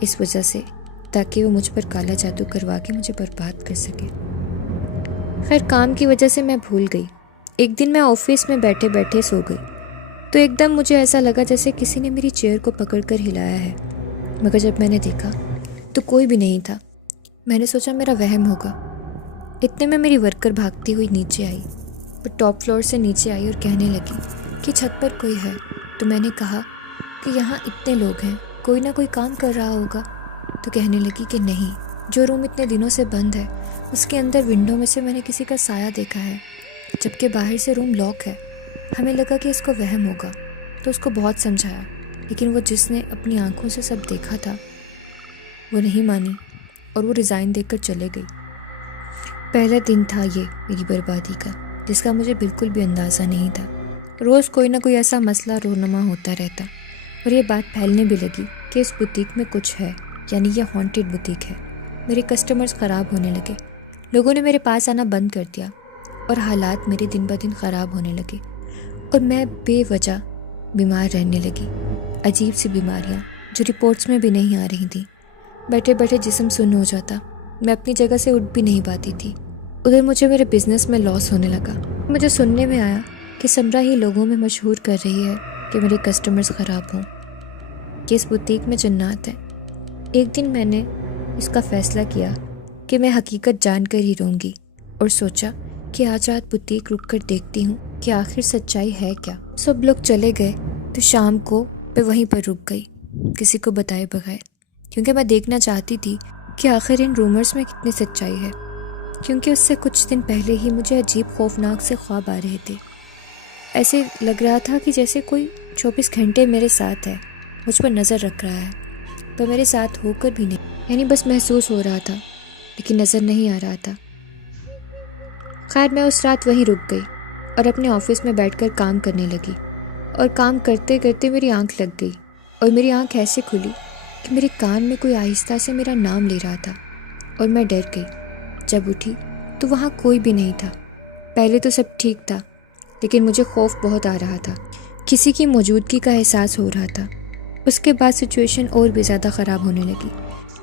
اس وجہ سے تاکہ وہ مجھ پر کالا جادو کروا کے مجھے برباد کر سکے۔ خیر کام کی وجہ سے میں بھول گئی۔ ایک دن میں آفس میں بیٹھے بیٹھے سو گئی تو ایک دم مجھے ایسا لگا جیسے کسی نے میری چیئر کو پکڑ کر ہلایا ہے، مگر جب میں نے دیکھا تو کوئی بھی نہیں تھا۔ میں نے سوچا میرا وہم ہوگا۔ اتنے میں میری ورکر بھاگتی ہوئی نیچے آئی، وہ ٹاپ فلور سے نیچے آئی اور کہنے لگی کہ چھت پر کوئی ہے۔ تو میں نے کہا کہ یہاں اتنے لوگ ہیں، کوئی نہ کوئی کام کر رہا ہوگا۔ تو کہنے لگی کہ نہیں، جو روم اتنے دنوں سے بند ہے اس کے اندر ونڈو میں سے میں نے کسی کا سایہ دیکھا ہے، جبکہ باہر سے روم لاک ہے۔ ہمیں لگا کہ اس کو وہم ہوگا تو اس کو بہت سمجھایا، لیکن وہ جس نے اپنی آنکھوں سے سب دیکھا تھا وہ نہیں مانی اور وہ ریزائن دے کر چلے گئی۔ پہلا دن تھا یہ میری بربادی کا، جس کا مجھے بالکل بھی اندازہ نہیں تھا۔ روز کوئی نہ کوئی ایسا مسئلہ رونما ہوتا رہتا اور یہ بات پھیلنے بھی لگی کہ اس بوتیک میں کچھ ہے، یعنی یہ ہانٹڈ بوتیک ہے۔ میرے کسٹمرز خراب ہونے لگے، لوگوں نے میرے پاس آنا بند کر دیا اور حالات میرے دن بہ دن خراب ہونے لگے اور میں بے وجہ بیمار رہنے لگی۔ عجیب سی بیماریاں جو رپورٹس میں بھی نہیں آ رہی تھیں۔ بیٹھے بیٹھے جسم سن ہو جاتا، میں اپنی جگہ سے اٹھ بھی نہیں پاتی تھی۔ ادھر مجھے میرے بزنس میں لاس ہونے لگا۔ مجھے سننے میں آیا کہ سمرا ہی لوگوں میں مشہور کر رہی ہے کہ میرے کسٹمرز خراب ہوں، کہ اس بوتیک میں جنات ہیں۔ ایک دن میں نے اس کا فیصلہ کیا کہ میں حقیقت جان کر ہی رہوں گی، اور سوچا کہ آج رات بوتیک رک کر دیکھتی ہوں کہ آخر سچائی ہے کیا۔ سب لوگ چلے گئے تو شام کو میں وہیں پر رک گئی، کسی کو بتائے بغیر، کیونکہ میں دیکھنا چاہتی تھی کہ آخر ان رومرز میں کتنی سچائی ہے، کیونکہ اس سے کچھ دن پہلے ہی مجھے عجیب خوفناک سے خواب آ رہے تھے۔ ایسے لگ رہا تھا کہ جیسے کوئی 24 گھنٹے میرے ساتھ ہے، مجھ پر نظر رکھ رہا ہے، پر میرے ساتھ ہو کر بھی نہیں، یعنی بس محسوس ہو رہا تھا لیکن نظر نہیں آ رہا تھا۔ خیر میں اس رات وہیں رک گئی اور اپنے آفس میں بیٹھ کر کام کرنے لگی، اور کام کرتے کرتے میری آنکھ لگ گئی، اور میری آنکھ ایسے کھلی کہ میرے کان میں کوئی آہستہ سے میرا نام لے رہا تھا، اور میں ڈر گئی۔ جب اٹھی تو وہاں کوئی بھی نہیں تھا۔ پہلے تو سب ٹھیک تھا، لیکن مجھے خوف بہت آ رہا تھا، کسی کی موجودگی کا احساس ہو رہا تھا۔ اس کے بعد سچویشن اور بھی زیادہ خراب ہونے لگی۔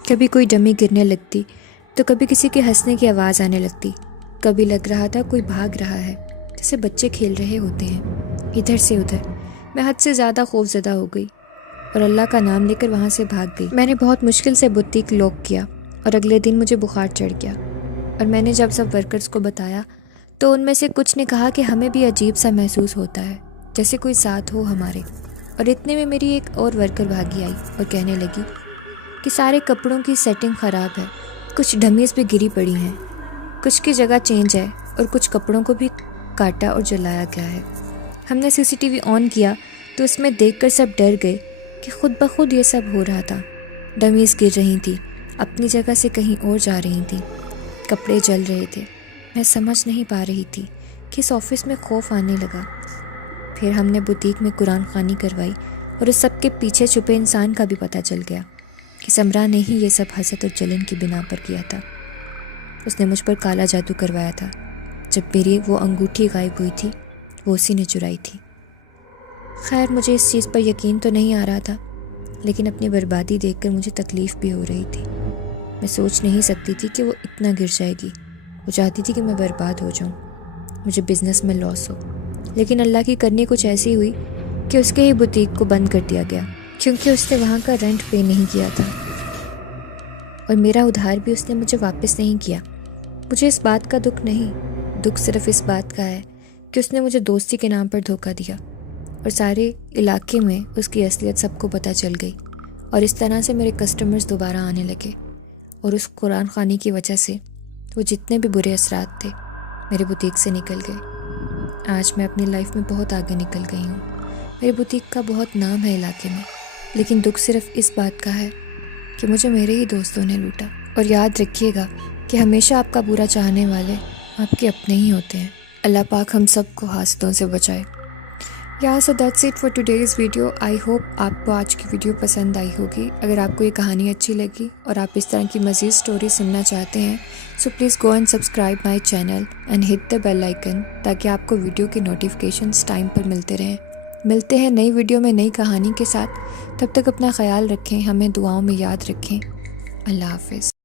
کبھی کوئی ڈمی گرنے لگتی تو کبھی کسی کے ہنسنے کی آواز آنے لگتی، کبھی لگ رہا تھا کوئی بھاگ رہا ہے جیسے بچے کھیل رہے ہوتے ہیں ادھر سے ادھر۔ میں حد سے زیادہ خوف زدہ ہو گئی اور اللہ کا نام لے کر وہاں سے بھاگ گئی۔ میں نے بہت مشکل سے بوتیک لاک کیا اور اگلے دن مجھے بخار چڑھ گیا، اور میں نے جب سب ورکرز کو بتایا تو ان میں سے کچھ نے کہا کہ ہمیں بھی عجیب سا محسوس ہوتا ہے، جیسے کوئی ساتھ ہو ہمارے۔ اور اتنے میں میری ایک اور ورکر بھاگی آئی اور کہنے لگی کہ سارے کپڑوں کی سیٹنگ خراب ہے، کچھ ڈمیز بھی گری پڑی ہیں، کچھ کی جگہ چینج ہے، اور کچھ کپڑوں کو بھی کاٹا اور جلایا گیا ہے۔ ہم نے CCTV آن کیا تو اس میں دیکھ کر سب ڈر گئے کہ خود بخود یہ سب ہو رہا تھا۔ ڈمیز گر رہی تھی، اپنی جگہ سے کہیں اور جا رہی تھیں، کپڑے جل رہے تھے۔ میں سمجھ نہیں پا رہی تھی کہ اس آفس میں خوف آنے لگا۔ پھر ہم نے بوتیک میں قرآن خوانی کروائی، اور اس سب کے پیچھے چھپے انسان کا بھی پتہ چل گیا کہ سمرا نے ہی یہ سب حسد اور جلن کی بنا پر کیا تھا۔ اس نے مجھ پر کالا جادو کروایا تھا۔ جب میری وہ انگوٹھی غائب ہوئی تھی وہ اسی نے چرائی تھی۔ خیر مجھے اس چیز پر یقین تو نہیں آ رہا تھا، لیکن اپنی بربادی دیکھ کر مجھے تکلیف بھی ہو رہی تھی۔ میں سوچ نہیں سکتی تھی کہ وہ اتنا گر جائے گی۔ وہ چاہتی تھی کہ میں برباد ہو جاؤں، مجھے بزنس میں لاس ہو، لیکن اللہ کی کرنی کچھ ایسی ہوئی کہ اس کے ہی بوتیک کو بند کر دیا گیا، کیونکہ اس نے وہاں کا رینٹ پے نہیں کیا تھا، اور میرا ادھار بھی اس نے مجھے واپس نہیں کیا۔ مجھے اس بات کا دکھ نہیں، دکھ صرف اس بات کا ہے کہ اس نے مجھے دوستی کے نام پر دھوکہ دیا، اور سارے علاقے میں اس کی اصلیت سب کو پتہ چل گئی، اور اس طرح سے میرے کسٹمرز دوبارہ آنے لگے، اور اس قرآن خوانی کی وجہ سے وہ جتنے بھی برے اثرات تھے میرے بوتیک سے نکل گئے۔ آج میں اپنی لائف میں بہت آگے نکل گئی ہوں، میرے بوتیک کا بہت نام ہے علاقے میں، لیکن دکھ صرف اس بات کا ہے کہ مجھے میرے ہی دوستوں نے لوٹا۔ اور یاد رکھیے گا کہ ہمیشہ آپ کا برا چاہنے والے آپ کے اپنے ہی ہوتے ہیں۔ اللہ پاک ہم سب کو حاسدوں سے بچائے۔ So that's it for today's video. I hope آپ کو آج کی ویڈیو پسند آئی ہوگی۔ اگر آپ کو یہ کہانی اچھی لگی اور آپ اس طرح کی مزید سٹوری سننا چاہتے ہیں so please go and subscribe my channel and hit the bell icon, تاکہ آپ کو ویڈیو کی نوٹیفیکیشنز ٹائم پر ملتے رہیں۔ ملتے ہیں نئی ویڈیو میں نئی کہانی کے ساتھ، تب تک اپنا خیال رکھیں، ہمیں دعاؤں میں یاد رکھیں۔ اللہ حافظ۔